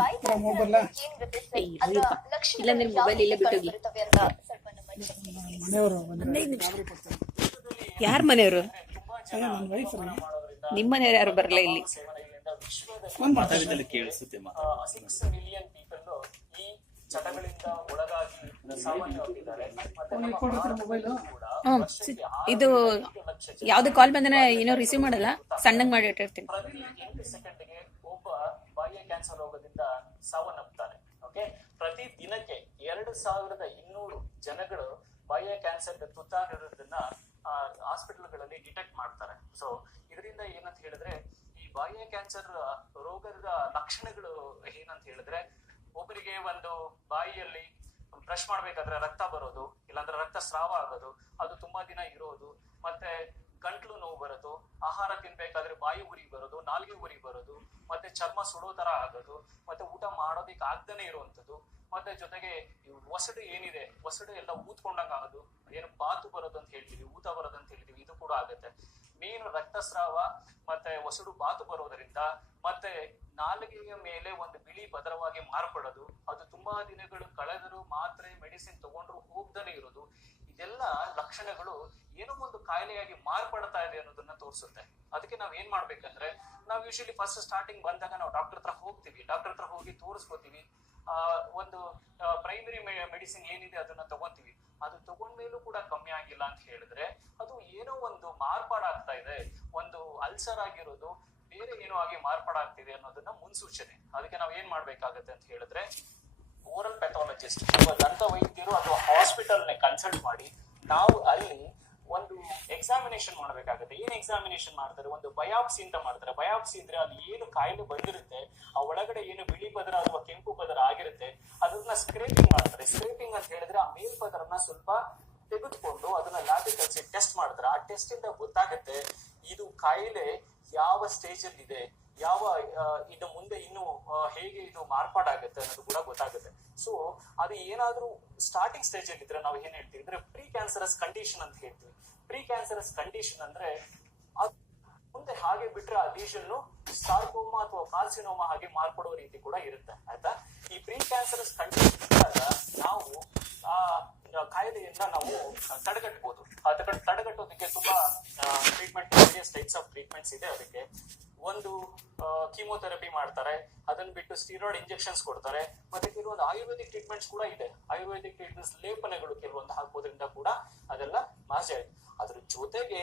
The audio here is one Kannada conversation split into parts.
ಬಾಯಿ ಕ್ಯಾನ್ಸರ್ ಏನಿರುತ್ತೆ ಸರ್, ಅದರ ಲಕ್ಷಣಗಳು ಮೊಬೈಲ್ ಇಲ್ಲೇ ಬಿಟ್ಟೋಗಿ. ಬರುತ್ತವೆ ಅಂತ ಸ್ವಲ್ಪ ನಮ್ಮ ಯಾರ ಮನೆಯವರು? ನನ್ನ ವೈಫ್ ನಿಮ್ಮ ಮನೆಯವ್ರು ಯಾರು ಬರಲ್ಲ ಇಲ್ಲಿ. ಕೇಳಿಸುತ್ತೆ. 6 ಮಿಲಿಯನ್ ಪೀಪಲ್ ಈ ಚಟಗಳಿಂದ ಒಳಗಾಗಿ ಸಾಮಾನ್ಯವಾಗಿದ್ದಾರೆ. ಮೊಬೈಲ್ ಇದು ಯಾವ್ದು ಕಾಲ್ ಬಂದ್ರೆ ಏನೋ ರಿಸೀವ್ ಮಾಡಲ್ಲ, ಸಣ್ಣಗ್ ಮಾಡಿ ಇಟ್ಟಿರ್ತೀನಿ. ಪ್ರತಿ 8 ಸೆಕೆಂಡ್ಗೆ ಒಬ್ಬ ಬಾಹ್ಯ ಕ್ಯಾನ್ಸರ್ ರೋಗದಿಂದ ಸಾವನ್ನಪ್ತಾರೆ. ಓಕೆ, ಪ್ರತಿ ದಿನಕ್ಕೆ 2200 ಜನಗಳು ಬಾಹ್ಯ ಕ್ಯಾನ್ಸರ್ ತುತ್ತಾಗಿರೋದನ್ನ ಹಾಸ್ಪಿಟಲ್ಗಳಲ್ಲಿ ಡಿಟೆಕ್ಟ್ ಮಾಡ್ತಾರೆ. ಸೊ ಇದರಿಂದ ಏನಂತ ಹೇಳಿದ್ರೆ, ಈ ಬಾಹ್ಯ ಕ್ಯಾನ್ಸರ್ ರೋಗದ ಲಕ್ಷಣಗಳು ಏನಂತ ಹೇಳಿದ್ರೆ, ಒಬ್ಬರಿಗೆ ಒಂದು ಬಾಯಿಯಲ್ಲಿ ಬ್ರಷ್ ಮಾಡ್ಬೇಕಾದ್ರೆ ರಕ್ತ ಬರೋದು, ಇಲ್ಲಾಂದ್ರೆ ರಕ್ತ ಸ್ರಾವ ಆಗೋದು, ಅದು ತುಂಬಾ ದಿನ ಇರೋದು, ಮತ್ತೆ ಗಂಟ್ಲು ನೋವು ಬರೋದು, ಆಹಾರ ತಿನ್ಬೇಕಾದ್ರೆ ಬಾಯಿ ಉರಿ ಬರೋದು, ನಾಲ್ಗೆ ಉರಿ ಬರೋದು, ಮತ್ತೆ ಚರ್ಮ ಸುಡೋ ತರ ಆಗೋದು, ಮತ್ತೆ ಊಟ ಮಾಡೋದಿಕ್ ಆಗ್ದೇನೆ ಇರುವಂತದ್ದು, ಮತ್ತೆ ಜೊತೆಗೆ ಒಸಡು ಏನಿದೆ ಒಸಡು ಎಲ್ಲ ಊದ್ಕೊಂಡಂಗ ಆಗೋದು, ಏನು ಬಾತು ಬರೋದು ಅಂತ ಹೇಳ್ತೀವಿ, ಊತ ಬರೋದು ಅಂತ ಹೇಳ್ತೀವಿ, ಇದು ಕೂಡ ಆಗುತ್ತೆ. ಮೇನ್ ರಕ್ತಸ್ರಾವ ಮತ್ತೆ ಒಸಡು ಬಾತು ಬರೋದರಿಂದ ಮತ್ತೆ ನಾಲಿಗೆಯ ಮೇಲೆ ಒಂದು ಬಿಳಿ ಪದರವಾಗಿ ಮಾರ್ಪಡೋದು, ಅದು ತುಂಬಾ ದಿನಗಳು ಕಳೆದರೂ ಮಾತ್ರೆ ಮೆಡಿಸಿನ್ ತಗೊಂಡ್ರು ಹೋಗ್ದಲೇ ಇರೋದು, ಇದೆಲ್ಲ ಲಕ್ಷಣಗಳು ಏನೋ ಒಂದು ಕಾಯಿಲೆಯಾಗಿ ಮಾರ್ಪಡ್ತಾ ಇದೆ ಅನ್ನೋದನ್ನ ತೋರಿಸುತ್ತೆ. ಅದಕ್ಕೆ ನಾವ್ ಏನ್ ಮಾಡ್ಬೇಕಂದ್ರೆ, ನಾವ್ ಯೂಶಲಿ ಫಸ್ಟ್ ಸ್ಟಾರ್ಟಿಂಗ್ ಬಂದಾಗ ನಾವು ಡಾಕ್ಟರ್ ಹತ್ರ ಹೋಗ್ತೀವಿ, ಡಾಕ್ಟರ್ ಹತ್ರ ಹೋಗಿ ತೋರಿಸ್ಕೋತೀವಿ, ಒಂದು ಪ್ರೈಮರಿ ಮೆಡಿಸಿನ್ ಏನಿದೆ ಅದನ್ನ ತಗೊಂತೀವಿ. ಅದು ತಗೊಂಡ್ಮೇಲೂ ಕೂಡ ಕಮ್ಮಿ ಆಗಿಲ್ಲ ಅಂತ ಹೇಳಿದ್ರೆ, ಅದು ಏನೋ ಒಂದು ಮಾರ್ಪಾಡಾಗ್ತಾ ಇದೆ, ಒಂದು ಅಲ್ಸರ್ ಆಗಿರೋದು ಬೇರೆ ಏನೋ ಆಗಿ ಮಾರ್ಪಾಡಾಗ್ತಿದೆ ಅನ್ನೋದನ್ನ ಮುನ್ಸೂಚನೆ. ಅದಕ್ಕೆ ನಾವ್ ಏನ್ ಮಾಡ್ಬೇಕಾಗತ್ತೆ ಅಂತ ಹೇಳಿದ್ರೆ, ಓರಲ್ ಪ್ಯಾಥಾಲಜಿಸ್ಟ್ ದಂತ ವೈದ್ಯರು ಅಥವಾ ಹಾಸ್ಪಿಟಲ್ ನೇ ಕನ್ಸಲ್ಟ್ ಮಾಡಿ ನಾವು ಅಲ್ಲಿ ಒಂದು ಎಕ್ಸಾಮಿನೇಷನ್ ಮಾಡ್ಬೇಕಾಗುತ್ತೆ. ಏನ್ ಎಕ್ಸಾಮಿನೇಷನ್ ಮಾಡ್ತಾರೆ, ಒಂದು ಬಯಾಪ್ಸಿ ಅಂತ ಮಾಡ್ತಾರೆ. ಬಯಾಪ್ಸಿ ಅಂದ್ರೆ ಅದು ಏನು ಕಾಯಿಲೆ ಬಂದಿರುತ್ತೆ, ಆ ಒಳಗಡೆ ಏನು ಬಿಳಿ ಪದರ ಅಥವಾ ಕೆಂಪು ಪದರ ಆಗಿರುತ್ತೆ, ಅದನ್ನ ಸ್ಕ್ರೇಪಿಂಗ್ ಮಾಡ್ತಾರೆ. ಸ್ಕ್ರೇಪಿಂಗ್ ಅಂತ ಹೇಳಿದ್ರೆ ಆ ಮೇಲ್ಪದರನ್ನ ಸ್ವಲ್ಪ ತೆಗೆದುಕೊಂಡು ಅದನ್ನ ಲ್ಯಾಬಿಗೆ ಕಳಿಸಿ ಟೆಸ್ಟ್ ಮಾಡ್ತಾರೆ. ಆ ಟೆಸ್ಟ್ ಇಂದ ಗೊತ್ತಾಗುತ್ತೆ ಇದು ಕಾಯಿಲೆ ಯಾವ ಸ್ಟೇಜ್ ಅಲ್ಲಿ ಇದೆ, ಯಾವ ಇನ್ನು ಮುಂದೆ ಇನ್ನು ಹೇಗೆ ಇದು ಮಾರ್ಪಾಡಾಗುತ್ತೆ ಅನ್ನೋದು ಕೂಡ ಗೊತ್ತಾಗುತ್ತೆ. ಸೊ ಅದು ಏನಾದ್ರೂ ಸ್ಟಾರ್ಟಿಂಗ್ ಸ್ಟೇಜ್ ಅಲ್ಲಿ ಇದ್ರೆ ನಾವು ಏನ್ ಹೇಳ್ತೀವಿ ಅಂದ್ರೆ ಪ್ರೀ ಕ್ಯಾನ್ಸರಸ್ ಕಂಡೀಷನ್ ಅಂತ ಹೇಳ್ತೀವಿ. ಪ್ರೀ ಕ್ಯಾನ್ಸರಸ್ ಕಂಡೀಷನ್ ಅಂದ್ರೆ ಮುಂದೆ ಹಾಗೆ ಬಿಟ್ರೆ ಆ ಲೀಷನ್ ಸಾರ್ಕೋಮಾ ಅಥವಾ ಕಾರ್ಸಿನೋಮಾ ಹಾಗೆ ಮಾರ್ಪಡೋ ರೀತಿ ಕೂಡ ಇರುತ್ತೆ. ಆಯ್ತಾ, ಈ ಪ್ರೀ ಕ್ಯಾನ್ಸರಸ್ ಕಂಡೀಷನ್ ಇದ್ದಾಗ ನಾವು ಆ ಕಾಯಿಲೆಯನ್ನ ನಾವು ತಡೆಗಟ್ಟಬಹುದು. ಅದಕ್ಕೆ ತಡೆಗಟ್ಟೋದಕ್ಕೆ ತುಂಬಾ treatment, various types of treatments ಇದೆ. ಅದಕ್ಕೆ ಒಂದು ಕೀಮೋಥೆರಪಿ ಮಾಡ್ತಾರೆ, ಅದನ್ನ ಬಿಟ್ಟು ಸ್ಟೀರಾಯ್ಡ್ ಇಂಜೆಕ್ಷನ್ಸ್ ಕೊಡ್ತಾರೆ, ಮತ್ತೆ ಕೆಲವೊಂದು ಆಯುರ್ವೇದಿಕ್ ಟ್ರೀಟ್ಮೆಂಟ್ಸ್ ಕೂಡ ಇದೆ. ಆಯುರ್ವೇದಿಕ್ ಟ್ರೀಟ್ಮೆಂಟ್ಸ್ ಲೇಪನಗಳು ಕೆಲವೊಂದು ಹಾಕೋದ್ರಿಂದ ಕೂಡ ಅದೆಲ್ಲ ಮಾಜೆ. ಅದ್ರ ಜೊತೆಗೆ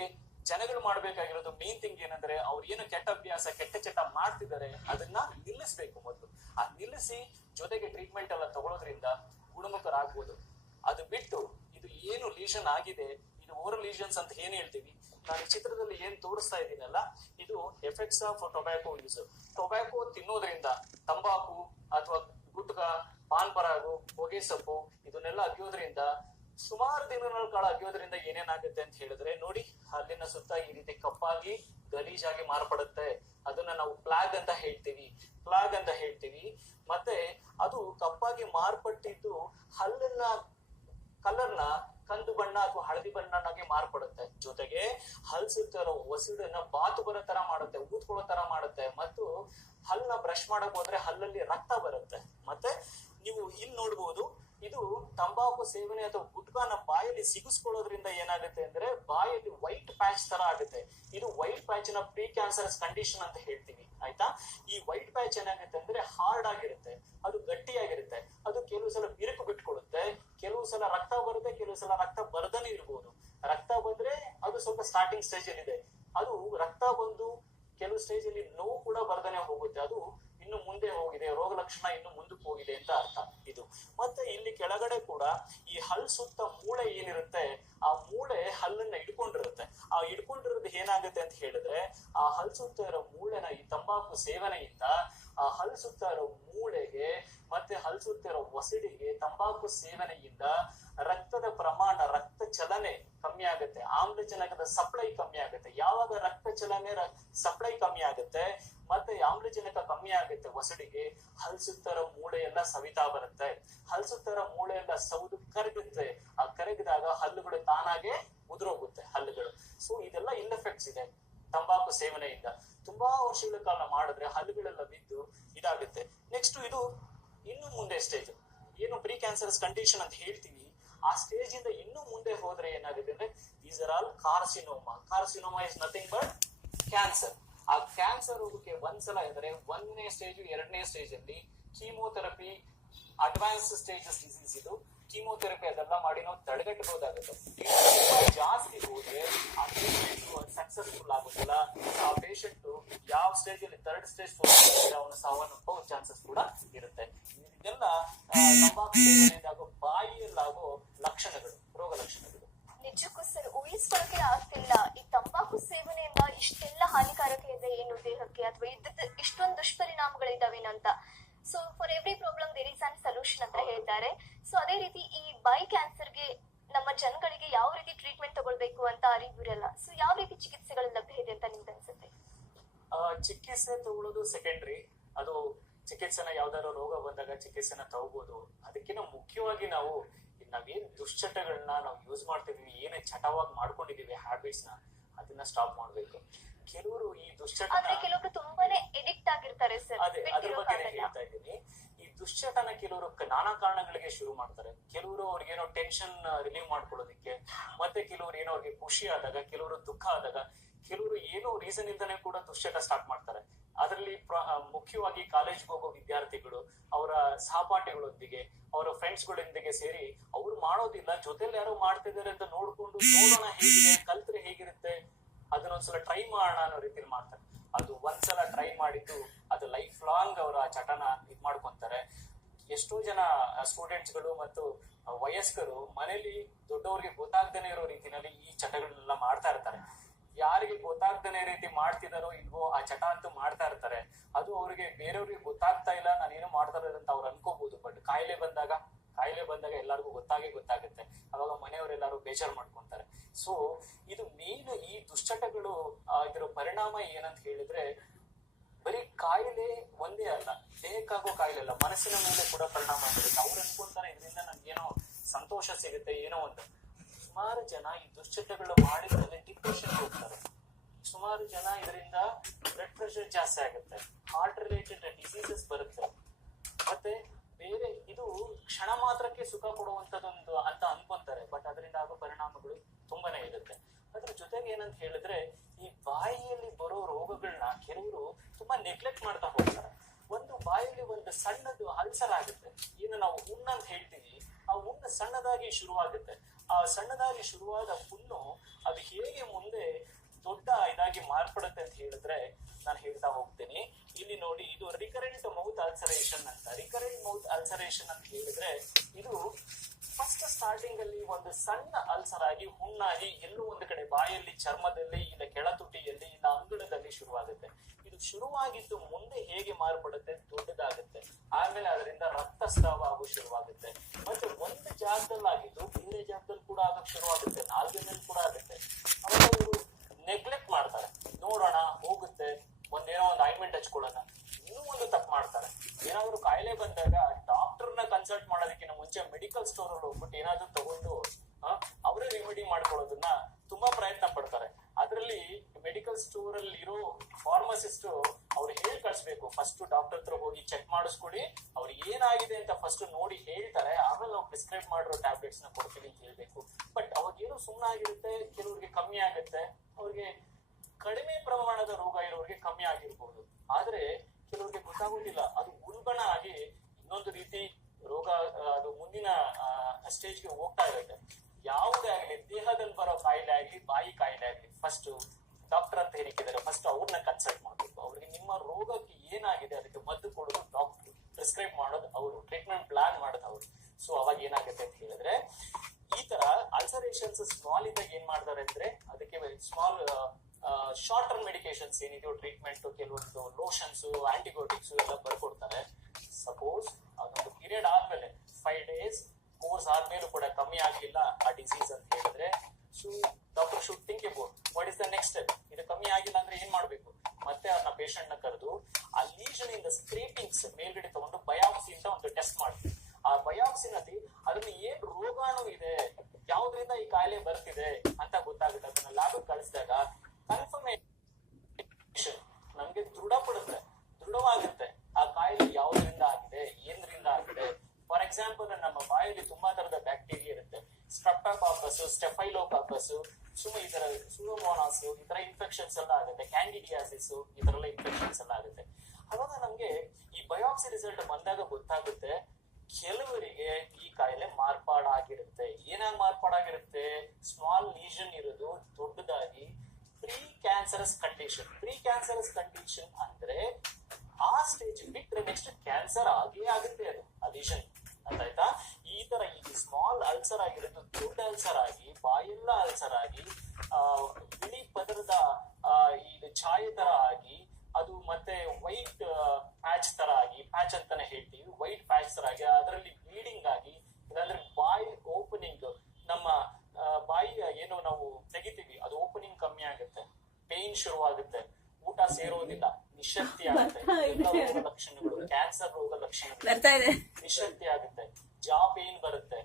ಜನಗಳು ಮಾಡ್ಬೇಕಾಗಿರೋದು ಮೇನ್ ಥಿಂಗ್ ಏನಂದ್ರೆ, ಅವ್ರು ಏನು ಕೆಟ್ಟ ಅಭ್ಯಾಸ ಕೆಟ್ಟ ಚಟ ಮಾಡ್ತಿದ್ದಾರೆ ಅದನ್ನ ನಿಲ್ಲಿಸ್ಬೇಕು ಮೊದಲು. ಆ ನಿಲ್ಲಿಸಿ ಜೊತೆಗೆ ಟ್ರೀಟ್ಮೆಂಟ್ ಎಲ್ಲ ತಗೊಳ್ಳೋದ್ರಿಂದ ಗುಣಮುಖರಾಗ್ಬೋದು. ಅದು ಬಿಟ್ಟು ಇದು ಏನು ಲೀಷನ್ ಆಗಿದೆ, ಇದು ಓರಲ್ ಲೀಷನ್ಸ್ ಅಂತ ಏನ್ ಹೇಳ್ತೀವಿ, ನಾನು ಈ ಚಿತ್ರದಲ್ಲಿ ಏನ್ ತೋರಿಸ್ತಾ ಇದ್ದೀನಲ್ಲ, ಇದು effects of tobacco use. Tobacco ತಿನ್ನೋದ್ರಿಂದ, ತಂಬಾಕು ಅಥವಾ ಗುಟ್ಕ, ಪಾನ್ ಪರಾಗು, ಹೊಗೆ ಸೊಪ್ಪು ಇದನ್ನೆಲ್ಲ ಅಗಿಯೋದ್ರಿಂದ, ಸುಮಾರು ದಿನಗಳ ಕಾಲ ಅಗಿಯೋದ್ರಿಂದ ಏನೇನಾಗುತ್ತೆ ಅಂತ ಹೇಳಿದ್ರೆ, ನೋಡಿ ಅಲ್ಲಿನ ಸುತ್ತ ಈ ರೀತಿ ಕಪ್ಪಾಗಿ ಗಲೀಜಾಗಿ ಮಾರ್ಪಡುತ್ತೆ. ಅದನ್ನ ನಾವು ಪ್ಲಾಗ್ ಅಂತ ಹೇಳ್ತೀವಿ, ಪ್ಲಾಗ್ ಅಂತ ಹೇಳ್ತೀವಿ. ಮತ್ತೆ ಅದು ಕಪ್ಪಾಗಿ ಮಾರ್ಪಟ್ಟಿದ್ದು ಹಲ್ಲಿನ ಕಲರ್ನ ಕಂದು ಬಣ್ಣ ಅಥವಾ ಹಳದಿ ಬಣ್ಣನಾಗಿ ಮಾರ್ಪಡುತ್ತೆ. ಜೊತೆಗೆ ಹಲ್ ಸುತ್ತಿರೋ ಒಸಡನ್ನ ಬಾತು ಬರೋ ತರ ಮಾಡುತ್ತೆ, ಊದ್ಕೊಳ್ಳೋ ತರ ಮಾಡುತ್ತೆ. ಮತ್ತು ಹಲ್ಲನ್ನ ಬ್ರಷ್ ಮಾಡಕ್ ಹೋದ್ರೆ ಹಲ್ಲಲ್ಲಿ ರಕ್ತ ಬರುತ್ತೆ. ಮತ್ತೆ ನೀವು ಇಲ್ಲಿ ನೋಡ್ಬೋದು, ಇದು ತಂಬಾಕು ಸೇವನೆ ಅಥವಾ ಗುಟ್ಕಾನ ಬಾಯಲ್ಲಿ ಸಿಗಿಸ್ಕೊಳ್ಳೋದ್ರಿಂದ ಏನಾಗುತ್ತೆ ಅಂದ್ರೆ ಬಾಯಲ್ಲಿ ವೈಟ್ ಪ್ಯಾಚ್ ತರ ಆಗುತ್ತೆ. ಇದು ವೈಟ್ ಪ್ಯಾಚ್ ನ ಪ್ರೀ ಕ್ಯಾನ್ಸರಸ್ ಕಂಡೀಷನ್ ಅಂತ ಹೇಳ್ತೀವಿ. ಆಯ್ತಾ, ಈ ವೈಟ್ ಪ್ಯಾಚ್ ಏನಾಗುತ್ತೆ ಅಂದ್ರೆ ಹಾರ್ಡ್ ಆಗಿರುತ್ತೆ, ಅದು ಗಟ್ಟಿಯಾಗಿರುತ್ತೆ, ಅದು ಕೆಲವು ಸಲ ಬಿರುಕು ಬಿಟ್ಕೊಡುತ್ತೆ, ಕೆಲವು ಸಲ ರಕ್ತ ಬರುತ್ತೆ, ಕೆಲವು ಸಲ ರಕ್ತ ಬರ್ದನೇ ಇರ್ಬೋದು. ರಕ್ತ ಬಂದ್ರೆ ಅದು ಸ್ವಲ್ಪ ಸ್ಟಾರ್ಟಿಂಗ್ ಸ್ಟೇಜ್ ಅಲ್ಲಿ ಇದೆ. ಅದು ರಕ್ತ ಬಂದು ಕೆಲವು ಸ್ಟೇಜ್ ಅಲ್ಲಿ ನೋವು ಕೂಡ ಬರ್ದನೆ ಹೋಗುತ್ತೆ, ಅದು ಇನ್ನು ಮುಂದೆ ಹೋಗಿದೆ, ರೋಗ ಲಕ್ಷಣ ಇನ್ನು ಮುಂದಕ್ಕೆ ಹೋಗಿದೆ ಅಂತ ಅರ್ಥ ಇದು. ಮತ್ತೆ ಇಲ್ಲಿ ಕೆಳಗಡೆ ಕೂಡ ಈ ಹಲ್ ಸುತ್ತ ಮೂಳೆ ಏನಿರುತ್ತೆ, ಆ ಮೂಳೆ ಹಲ್ಲನ್ನ ಇಟ್ಕೊಂಡಿರುತ್ತೆ. ಆ ಇಟ್ಕೊಂಡಿರೋದು ಏನಾಗುತ್ತೆ ಅಂತ ಹೇಳಿದ್ರೆ, ಆ ಹಲ್ ಸುತ್ತ ಇರೋ ಮೂಳೆನ ಈ ತಂಬಾಕು ಸೇವನೆಯಿಂದ ಆ ಹಲ್ ಸುತ್ತ ಇರೋ ಮೂಳೆಗೆ ಮತ್ತೆ ಹಲ್ ಸುತ್ತ ಇರೋ ಒಸಡಿಗೆ ತಂಬಾಕು ಸೇವನೆಯಿಂದ ರಕ್ತದ ಪ್ರಮಾಣ, ರಕ್ತ ಚಲನೆ ಕಮ್ಮಿ ಆಗುತ್ತೆ, ಆಮ್ಲಜನಕದ ಸಪ್ಲೈ ಕಮ್ಮಿ ಆಗುತ್ತೆ. ಯಾವಾಗ ರಕ್ತ ಚಲನೆ ಸಪ್ಲೈ ಕಮ್ಮಿ ಆಗುತ್ತೆ ಮತ್ತೆ ಆಮ್ಲಜನಕ ಕಮ್ಮಿ ಆಗುತ್ತೆ ಒಸಡಿಗೆ, ಹಲ್ ಸುತ್ತರ ಮೂಳೆ ಎಲ್ಲ ಸವಿತಾ ಬರುತ್ತೆ. ಹಲ್ ಸುತ್ತರ ಮೂಳೆ ಎಲ್ಲ ಸೌದು ಕರಗುತ್ತೆ. ಆ ಕರಗಿದಾಗ ಹಲ್ಲುಗಳು ತಾನಾಗೆ ಉದುರೋಗುತ್ತೆ ಹಲ್ಲುಗಳು. ಸೊ ಇದೆಲ್ಲ ಇಲ್ ಎಫೆಕ್ಟ್ಸ್ ಇದೆ ತಂಬಾಕು ಸೇವನೆಯಿಂದ. ತುಂಬಾ ವರ್ಷಗಳ ಕಾಲ ಮಾಡಿದ್ರೆ ಹಲ್ಲುಗಳೆಲ್ಲ ಬಿದ್ದು ಇದಾಗುತ್ತೆ. ನೆಕ್ಸ್ಟ್ ಇದು ಮುಂದೆ ಸ್ಟೇಜ್ ಏನು ಪ್ರೀ ಕ್ಯಾನ್ಸರಸ್ ಕಂಡೀಷನ್ ಅಂತ ಹೇಳ್ತೀವಿ, ಆ ಸ್ಟೇಜ್ ಇಂದ ಇನ್ನೂ ಮುಂದೆ ಹೋದ್ರೆ ಏನಾಗುತ್ತೆ ಅಂದ್ರೆ these are all carcinoma. Carcinoma is nothing but cancer. ಆ ಕ್ಯಾನ್ಸರ್ ರೋಗಕ್ಕೆ ಒಂದ್ಸಲ ಇದ್ರೆ 1ನೇ ಸ್ಟೇಜ್ 2ನೇ ಸ್ಟೇಜ್ ಅಲ್ಲಿ ಕೀಮೋಥೆರಪಿ, ಅಡ್ವಾನ್ಸ್ ಸ್ಟೇಜಸ್ ಡಿಸೀಸ್ ಇದು, ಕೀಮೋಥೆರಪಿ ಅದೆಲ್ಲ ಮಾಡಿ ನಾವು ತಡೆಗಟ್ಟಬಹುದಾಗುತ್ತೆ. ತುಂಬಾ ಜಾಸ್ತಿ ಹೋದ್ರೆ ಆ ಟ್ರೀಟ್ಮೆಂಟ್ ಸಕ್ಸಸ್ಫುಲ್ ಆಗೋದಿಲ್ಲ. ಆ ಪೇಷಂಟ್ ಯಾವ ಸ್ಟೇಜ್ ಅಲ್ಲಿ 3rd ಸ್ಟೇಜ್ 4th ಸ್ಟೇಜ್ ಅವನ ಸಾವನ್ನಪ್ಪೋ ಚಾನ್ಸಸ್ ಕೂಡ ಇರುತ್ತೆ. ಇದೆಲ್ಲ ತಂಬಾಕು ಸೇವನೆಯಿಂದಾಗೋ ಬಾಯಿಯಲ್ಲಾಗೋ ಲಕ್ಷಣಗಳು, ರೋಗ ಲಕ್ಷಣಗಳು. ನಿಜಕ್ಕೂ ಸರ್ ಊಹಿಸ್ಕೊಳಕ್ಕೆ ಆಗ್ತಿಲ್ಲ, ಈ ತಂಬಾಕು ಸೇವನೆಯಿಂದ ಇಷ್ಟೆಲ್ಲ ಹಾನಿಕಾರಕ ಇದೆ ಏನು ದೇಹಕ್ಕೆ, ಅಥವಾ ಇಷ್ಟೊಂದು ದುಷ್ಪರಿಣಾಮಗಳಿದಾವೇನಂತ. So for every problem there is an solution ಅಂತ ಹೇಳ್ತಾರೆ. ಸೊ ಅದೇ ರೀತಿ ಈ ಬಾಯಿ ಕ್ಯಾನ್ಸರ್ಗೆ ನಮ್ಮ ಜನಗಳಿಗೆ ಯಾವ ರೀತಿ ಟ್ರೀಟ್ಮೆಂಟ್ ತಗೊಳ್ಬೇಕು ಅಂತ ಅರಿವಿರಲ್ಲ. ಸೊ ಯಾವ ರೀತಿ ಚಿಕಿತ್ಸೆಗಳು ಲಭ್ಯ ಇದೆ ಅಂತ ನಿಮ್ಗೆ ಅನ್ಸುತ್ತೆ? ಚಿಕಿತ್ಸೆ ತಗೊಳ್ಳೋದು ಸೆಕೆಂಡ್ರಿ. ಅದು ಚಿಕಿತ್ಸೆನ ಯಾವ್ದಾದ್ರು ರೋಗ ಬಂದಾಗ ಚಿಕಿತ್ಸೆನ ತಗೋಬಹುದು. ಅದಕ್ಕಿಂತ ಮುಖ್ಯವಾಗಿ ನಾವೇನ್ ದುಶ್ಚಟಗಳನ್ನ ನಾವು ಯೂಸ್ ಮಾಡ್ತಿದೀವಿ, ಏನೇ ಚಟವಾಗಿ ಮಾಡ್ಕೊಂಡಿದೀವಿ ಹ್ಯಾಬಿಟ್ಸ್ ನ, ಅದನ್ನ ಸ್ಟಾಪ್ ಮಾಡ್ಬೇಕು. ಕೆಲವರು ಈ ಕೆಲವರು ತುಂಬಾನೇ ಎಡಿಕ್ಟ್ ಆಗಿರ್ತಾರೆ ಸರ್. ಅದ್ರ ಬಗ್ಗೆ ಹೇಳ್ತಾ ಇದ್ದೀನಿ. ಈ ದುಶ್ಚಟನ ಕೆಲವರು ನಾನಾ ಕಾರಣಗಳಿಗೆ ಶುರು ಮಾಡ್ತಾರೆ. ಕೆಲವರು ಅವ್ರಿಗೇನೋ ಟೆನ್ಷನ್ ರಿಲೀವ್ ಮಾಡ್ಕೊಳ್ಳೋದಿಕ್ಕೆ, ಮತ್ತೆ ಕೆಲವರು ಏನೋ ಅವ್ರಿಗೆ ಖುಷಿ ಆದಾಗ, ಕೆಲವರು ದುಃಖ ಆದಾಗ, ಕೆಲವರು ಏನೋ ರೀಸನ್ ಇಲ್ದಾನೆ ಕೂಡ ದುಶ್ಚಟ ಸ್ಟಾರ್ಟ್ ಮಾಡ್ತಾರೆ. ಅದರಲ್ಲಿ ಮುಖ್ಯವಾಗಿ ಕಾಲೇಜ್ಗೆ ಹೋಗೋ ವಿದ್ಯಾರ್ಥಿಗಳು ಅವರ ಸಹಪಾಠಿಗಳೊಂದಿಗೆ, ಅವರ ಫ್ರೆಂಡ್ಸ್ ಗಳೊಂದಿಗೆ ಸೇರಿ ಅವ್ರು ಮಾಡೋದಿಲ್ಲ, ಜೊತೆಲಿ ಯಾರೋ ಮಾಡ್ತಿದ್ದಾರೆ ಅಂತ ನೋಡ್ಕೊಂಡು ನೋಡೋಣ ಹೇಗಿದೆ, ಕಲ್ತ್ರೆ ಹೇಗಿರುತ್ತೆ, ಅದನ್ನೊಂದ್ಸಲ ಟ್ರೈ ಮಾಡೋಣ ಅನ್ನೋ ರೀತಿಲಿ ಮಾಡ್ತಾರೆ. ಅದು ಒಂದ್ಸಲ ಟ್ರೈ ಮಾಡಿದ್ದು ಅದು ಲೈಫ್ ಲಾಂಗ್ ಅವರ ಚಟನ ಇದ್ ಮಾಡ್ಕೊಂತಾರೆ. ಎಷ್ಟೋ ಜನ ಸ್ಟೂಡೆಂಟ್ಸ್ ಗಳು ಮತ್ತು ವಯಸ್ಕರು ಮನೇಲಿ ದೊಡ್ಡವ್ರಿಗೆ ಗೊತ್ತಾಗ್ದೇನೆ ಇರೋ ರೀತಿನಲ್ಲಿ ಈ ಚಟಗಳನ್ನೆಲ್ಲ ಮಾಡ್ತಾ ಇರ್ತಾರೆ. ಯಾರಿಗೆ ಗೊತ್ತಾಗ್ದೇನೆ ರೀತಿ ಮಾಡ್ತಿದಾರೋ ಇಲ್ವೋ ಆ ಚಟ ಅಂತೂ ಮಾಡ್ತಾ ಇರ್ತಾರೆ. ಅದು ಅವ್ರಿಗೆ ಬೇರೆಯವ್ರಿಗೆ ಗೊತ್ತಾಗ್ತಾ ಇಲ್ಲ, ನಾನೇನು ಮಾಡ್ತಾ ಇರೋದಂತ ಅವ್ರು ಅನ್ಕೋಬಹುದು. ಬಟ್ ಕಾಯಿಲೆ ಬಂದಾಗ ಎಲ್ಲರಿಗೂ ಗೊತ್ತಾಗುತ್ತೆ. ಅವಾಗ ಮನೆಯವರೆಲ್ಲರೂ ಬೇಜಾರು ಮಾಡ್ಕೊಂತಾರೆ. ಸೊ ಇದು ಮೇನ್ ಈ ದುಶ್ಚಟಗಳು ಇದರ ಪರಿಣಾಮ ಏನಂತ ಹೇಳಿದ್ರೆ ಬರೀ ಕಾಯಿಲೆ ಒಂದೇ ಅಲ್ಲ, ದೇಹಕ್ಕಾಗೋ ಕಾಯಿಲೆ ಅಲ್ಲ, ಮನಸ್ಸಿನ ಮೇಲೆ ಕೂಡ ಪರಿಣಾಮ ಬೀರುತ್ತೆ. ಅವ್ರು ಅನ್ಕೊಂತಾರೆ ಇದರಿಂದ ನನ್ಗೇನೋ ಸಂತೋಷ ಸಿಗುತ್ತೆ ಏನೋ ಅಂತ. ಸುಮಾರು ಜನ ಈ ದುಶ್ಚಟಗಳು ಮಾಡಿದ್ರೆ ಡಿಪ್ರೆಷನ್ ಹೋಗ್ತಾರೆ. ಸುಮಾರು ಜನ ಇದರಿಂದ ಬ್ಲಡ್ ಪ್ರೆಷರ್ ಜಾಸ್ತಿ ಆಗುತ್ತೆ, ಹಾರ್ಟ್ ರಿಲೇಟೆಡ್ ಡಿಸೀಸಸ್ ಬರುತ್ತೆ. ಮತ್ತೆ ಬೇರೆ ಇದು ಕ್ಷಣ ಮಾತ್ರಕ್ಕೆ ಸುಖ ಕೊಡುವಂತದೊಂದು ಅಂತ ಅನ್ಕೊಂತಾರೆ. ಬಟ್ ಅದರಿಂದ ಆಗೋ ಪರಿಣಾಮಗಳು ತುಂಬಾನೇ ಇರುತ್ತೆ. ಅದ್ರ ಜೊತೆಗೆ ಏನಂತ ಹೇಳಿದ್ರೆ ಈ ಬಾಯಿಯಲ್ಲಿ ಬರೋ ರೋಗಗಳನ್ನ ಕೆಲವರು ತುಂಬಾ ನೆಗ್ಲೆಕ್ಟ್ ಮಾಡ್ತಾ ಹೋಗ್ತಾರೆ. ಒಂದು ಬಾಯಲ್ಲಿ ಒಂದು ಸಣ್ಣದು ಅಲ್ಸರ್ ಆಗುತ್ತೆ, ಏನು ನಾವು ಹುಣ್ಣು ಅಂತ ಹೇಳ್ತೀವಿ. ಆ ಹುಣ್ಣು ಸಣ್ಣದಾಗಿ ಶುರುವಾಗುತ್ತೆ. ಆ ಸಣ್ಣದಾಗಿ ಶುರುವಾದ ಹುಣ್ಣು ಅದು ಹೇಗೆ ಮುಂದೆ ದೊಡ್ಡ ಇದಾಗಿ ಮಾರ್ಪಡುತ್ತೆ ಅಂತ ಹೇಳಿದ್ರೆ ನಾನು ಹೇಳ್ತಾ ಹೋಗ್ತೀನಿ. ಇಲ್ಲಿ ನೋಡಿ, ಇದು ರಿಕರೆಂಟ್ ಮೌತ್ ಅಲ್ಸರೇಷನ್ ಅಂತ. ರಿಕರೆಂಟ್ ಮೌತ್ ಅಲ್ಸರೇಷನ್ ಅಂತ ಹೇಳಿದ್ರೆ ಇದು ಫಸ್ಟ್ ಸ್ಟಾರ್ಟಿಂಗ್ ಅಲ್ಲಿ ಒಂದು ಸಣ್ಣ ಅಲ್ಸರ್ ಆಗಿ ಹುಣ್ಣಾಗಿ ಎಲ್ಲೋ ಒಂದು ಕಡೆ ಬಾಯಲ್ಲಿ, ಚರ್ಮದಲ್ಲಿ, ಇಲ್ಲ ಕೆಳತುಟಿಯಲ್ಲಿ, ಇಲ್ಲ ಅಂಗುಳದಲ್ಲಿ ಶುರುವಾಗುತ್ತೆ. ಇದು ಶುರುವಾಗಿದ್ದು ಮುಂದೆ ಹೇಗೆ ಮಾರ್ಪಡುತ್ತೆ, ದೊಡ್ಡದಾಗುತ್ತೆ. ಆಮೇಲೆ ಅದರಿಂದ ರಕ್ತಸ್ರಾವ ಆಗೋ ಶುರುವಾಗುತ್ತೆ. ಮತ್ತೆ ಒಂದು ಜಾಗದಲ್ಲಿ ಆಗಿದ್ದು ಬೇರೆ ಜಾಗದಲ್ಲಿ ಕೂಡ ಆಗಕ್ ಶುರುವಾಗುತ್ತೆ, ನಾಲ್ಗಿನಲ್ಲಿ ಕೂಡ ಆಗುತ್ತೆ. ಅವಾಗ ಅವರು ನೆಗ್ಲೆಕ್ಟ್ ಮಾಡ್ತಾರೆ, ನೋಡೋಣ ಹೋಗುತ್ತೆ, ಒಂದೇನೋ ಒಂದು ಆಯಿಂಟ್ಮೆಂಟ್ ಹಚ್ಕೊಳ್ಳೋಣ. ಇನ್ನೂ ಒಂದು ತಪ್ಪು ಮಾಡ್ತಾರೆ, ಏನಾದ್ರು ಕಾಯಿಲೆ ಬಂದಾಗ ಡಾಕ್ಟರ್ನ ಕನ್ಸಲ್ಟ್ ಮಾಡೋದಕ್ಕಿಂತ ಮುಂಚೆ ಮೆಡಿಕಲ್ ಸ್ಟೋರ್ ಅಲ್ಲಿ ಹೋಗ್ಬಿಟ್ಟು ಏನಾದ್ರು ತಗೊಂಡು ಅವರೇ ರೆಮಿಡಿ ಮಾಡ್ಕೊಳ್ಳೋದನ್ನ ತುಂಬಾ ಪ್ರಯತ್ನ ಪಡ್ತಾರೆ. ಅದರಲ್ಲಿ ಮೆಡಿಕಲ್ ಸ್ಟೋರ್ ಅಲ್ಲಿ ಇರೋ ಫಾರ್ಮಸಿಸ್ಟ್ ಅವ್ರು ಹೇಳಿ ಕಳ್ಸ್ಬೇಕು, ಫಸ್ಟ್ ಡಾಕ್ಟರ್ ಹತ್ರ ಹೋಗಿ ಚೆಕ್ ಮಾಡಿಸ್ಕೊಡಿ, ಅವ್ರಿಗೆ ಏನಾಗಿದೆ ಅಂತ ಫಸ್ಟ್ ನೋಡಿ ಹೇಳ್ತಾರೆ, ಆಮೇಲೆ ನಾವು ಪ್ರಿಸ್ಕ್ರೈಬ್ ಮಾಡಿರೋ ಟ್ಯಾಬ್ಲೆಟ್ಸ್ ನ ಕೊಡ್ತೀವಿ ಅಂತ ಹೇಳ್ಬೇಕು. ಬಟ್ ಅವಾಗ ಏನೋ ಸುಮ್ಮನಾಗಿರುತ್ತೆ, ಕೆಲವ್ರಿಗೆ ಕಮ್ಮಿ ಆಗುತ್ತೆ, ಅವ್ರಿಗೆ ಕಡಿಮೆ ಪ್ರಮಾಣದ ರೋಗ ಇರೋರಿಗೆ ಕಮ್ಮಿ ಆಗಿರ್ಬೋದು. ಆದ್ರೆ ಕೆಲವ್ರಿಗೆ ಗೊತ್ತಾಗೋದಿಲ್ಲ, ಅದು ಉಲ್ಬಣ ಆಗಿ ಇನ್ನೊಂದು ರೀತಿ ರೋಗ ಅದು ಮುಂದಿನ ಸ್ಟೇಜ್ಗೆ ಹೋಗ್ತಾ ಇರುತ್ತೆ. ಯಾವುದೇ ಆಗಲಿ, ದೇಹದಲ್ಲಿ ಬರೋ ಕಾಯಿಲೆ ಆಗ್ಲಿ, ಬಾಯಿ ಕಾಯಿಲೆ ಆಗ್ಲಿ, ಫಸ್ಟ್ ಡಾಕ್ಟರ್ ಅಂತ ಹೇಳಿದ್ದಾರೆ, ಫಸ್ಟ್ ಅವ್ರನ್ನ ಕನ್ಸಲ್ಟ್ ಮಾಡ್ಬೇಕು. ಅವ್ರಿಗೆ ನಿಮ್ಮ ರೋಗಕ್ಕೆ ಏನಾಗಿದೆ ಅದಕ್ಕೆ ಮದ್ದು ಕೊಡೋದು ಡಾಕ್ಟರ್, ಪ್ರಿಸ್ಕ್ರೈಬ್ ಮಾಡೋದು ಅವರು, ಟ್ರೀಟ್ಮೆಂಟ್ ಪ್ಲಾನ್ ಮಾಡೋದು ಅವರು. ಸೊ ಅವಾಗ ಏನಾಗುತ್ತೆ ಅಂತ ಹೇಳಿದ್ರೆ ಈ ತರ ಅಲ್ಸರೇಷನ್ಸ್ ಸ್ಮಾಲ್ ಇದ್ದಾಗ ಏನ್ ಮಾಡ್ತಾರೆ ಅಂದ್ರೆ ಅದಕ್ಕೆ ಸ್ಮಾಲ್ ಶಾರ್ಟ್ ಟರ್ಮ್ ಮೆಡಿಕೇಶನ್ಸ್ ಏನಿದೆಯೋ ಟ್ರೀಟ್ಮೆಂಟ್, ಕೆಲವೊಂದು ಲೋಷನ್ಸ್, ಆಂಟಿಬಯೋಟಿಕ್ಸ್ ಎಲ್ಲ ಬರ್ಕೊಡ್ತಾರೆ. ಸಪೋಸ್ ಅದೊಂದು ಪೀರಿಯಡ್ ಆದ್ಮೇಲೆ 5 days ಕೋರ್ಸ್ ಆದ್ಮೇಲೂ ಕೂಡ ಕಮ್ಮಿ ಆಗ್ಲಿಲ್ಲ ಆ ಡಿಸೀಸ್ ಅಂತ ಹೇಳಿದ್ರೆ, doctor should think about what is the next step. ಇದು ಕಮ್ಮಿ ಆಗಿಲ್ಲ ಅಂದ್ರೆ ಏನ್ ಮಾಡ್ಬೇಕು? ಮತ್ತೆ ಅದನ್ನ ಪೇಷಂಟ್ ನ ಕರೆದು ಆ ಲೀಷನ್ ಇಂದ ಸ್ಕ್ರೇಪಿಂಗ್ಸ್ ಮೇಲ್ಗಡೆ ತಗೊಂಡು ಬಯಾಪ್ಸಿ ಅಂತ ಒಂದು ಟೆಸ್ಟ್ ಮಾಡ್ತೀವಿ. ಆ ಬಯಾಪ್ಸಿನಲ್ಲಿ ಅದನ್ನ ಏನ್ ರೋಗಾಣು ಇದೆ, ಯಾವ್ದ್ರಿಂದ ಈ ಕಾಯಿಲೆ ಬರ್ತಿದೆ ಅಂತ ಗೊತ್ತಾಗುತ್ತೆ. ಅದನ್ನ ಲ್ಯಾಬ್ ಕಳಿಸಿದಾಗ ಕನ್ಫರ್ಮೇಶನ್ ನಮ್ಗೆ ದೃಢವಾಗುತ್ತೆ, ಆ ಕಾಯಿಲೆ ಯಾವ್ದ್ರಿಂದ ಆಗಿದೆ, ಏನ್ರಿಂದ ಆಗಿದೆ, ನಮ್ಮ ಬಾಯಲ್ಲಿ ತುಂಬಾ ತರದ ಬ್ಯಾಕ್ಟೀರಿಯಾ ಇರುತ್ತೆ. ಸ್ಟ್ರೆಪ್ಟೋಕಾಕಸ್, ಸ್ಟೆಫೈಲೋಕಾಕಸ್, ಈ ತರ ಸುಡೋಮೋನಾಸ್, ಈ ತರ ಇನ್ಫೆಕ್ಷನ್ಸ್ ಎಲ್ಲ ಆಗುತ್ತೆ. ಕ್ಯಾಂಡಿಡಿಯಾಸಿಸ್, ಈ ತರ ಎಲ್ಲ ಇನ್ಫೆಕ್ಷನ್ಸ್ ಎಲ್ಲ ಆಗುತ್ತೆ. ಅವಾಗ ನಮ್ಗೆ ಈ ಬಯಾಪ್ಸಿ ರಿಸಲ್ಟ್ ಬಂದಾಗ ಗೊತ್ತಾಗುತ್ತೆ ಕೆಲವರಿಗೆ ಈ ಕಾಯಿಲೆ ಮಾರ್ಪಾಡಾಗಿರುತ್ತೆ. ಏನಾಗಿ ಮಾರ್ಪಾಡಾಗಿರುತ್ತೆ? ಸ್ಮಾಲ್ ಲೀಷನ್ ಇರೋದು ದೊಡ್ಡದಾಗಿ pre cancerous condition. Pre cancerous condition ಅಂದ್ರೆ ಆ ಸ್ಟೇಜ್ ಬಿಟ್ರೆ ನೆಕ್ಸ್ಟ್ ಕ್ಯಾನ್ಸರ್ ಆಗೇ ಆಗುತ್ತೆ. ಅದು ಆ ಲೀಷನ್ ಅರ್ಥಾಯ್ತಾ? ಈ ತರ ಈ ಸ್ಮಾಲ್ ಅಲ್ಸರ್ ಆಗಿರೋದು ದೊಡ್ಡ ಅಲ್ಸರ್ ಆಗಿ, ಬಾಯೆಲ್ಲ ಅಲ್ಸರ್ ಆಗಿ, ಬಿಳಿ ಪದರದ ಇದು ಛಾಯೆ ತರ ಆಗಿ, ಅದು ಮತ್ತೆ ವೈಟ್ ಪ್ಯಾಚ್ ತರ ಆಗಿ, ಪ್ಯಾಚ್ ಅಂತಾನೆ ಹೇಳ್ತೀವಿ, ವೈಟ್ ಪ್ಯಾಚ್ ತರ ಆಗಿ, ಅದರಲ್ಲಿ ಬ್ಲೀಡಿಂಗ್ ಆಗಿ, ಇಲ್ಲಾಂದ್ರೆ ಬಾಯಿ ಓಪನಿಂಗ್, ನಮ್ಮ ಬಾಯಿಯ ಏನು ನಾವು ತೆಗಿತೀವಿ ಅದು ಓಪನಿಂಗ್ ಕಮ್ಮಿ ಆಗುತ್ತೆ, ಪೇನ್ ಶುರುವಾಗುತ್ತೆ, ಊಟ ಸೇರೋದಿಲ್ಲ, ನಿಶಕ್ತಿ ಆಗುತ್ತೆ. ರೋಗ ಲಕ್ಷಣಗಳು, ಕ್ಯಾನ್ಸರ್ ರೋಗ ಲಕ್ಷಣಗಳು, ನಿಶಕ್ತಿ ಆಗುತ್ತೆ, ಜಾ ಪೇನ್ ಬರುತ್ತೆ,